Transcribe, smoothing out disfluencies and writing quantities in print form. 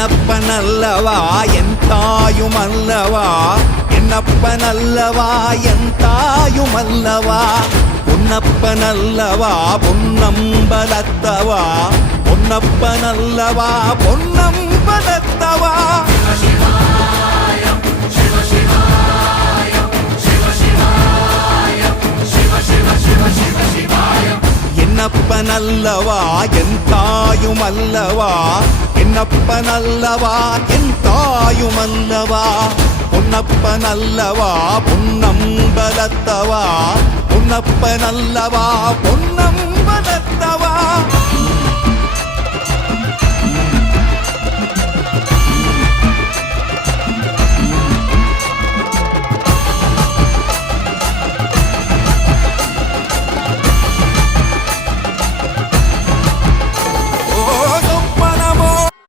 என்னப்பனல்லவா என் தாயுமல்லவா, என்னப்பனல்லவா என் தாயுமல்லவா, பொன்னப்பனல்லவா பொன்னம்பலத்தவா, பொன்னப்பனல்லவா பொன்னம்பலத்தவா. என்னப்பனல்லவா என் தாயுமல்லவா, என்னப்பனல்லவா என் தாயுமல்லவா, பொன்னப்பனல்லவா பொன்னம்பலத்தவா, பொன்னப்பனல்லவா பொன்னம்பலத்தவா.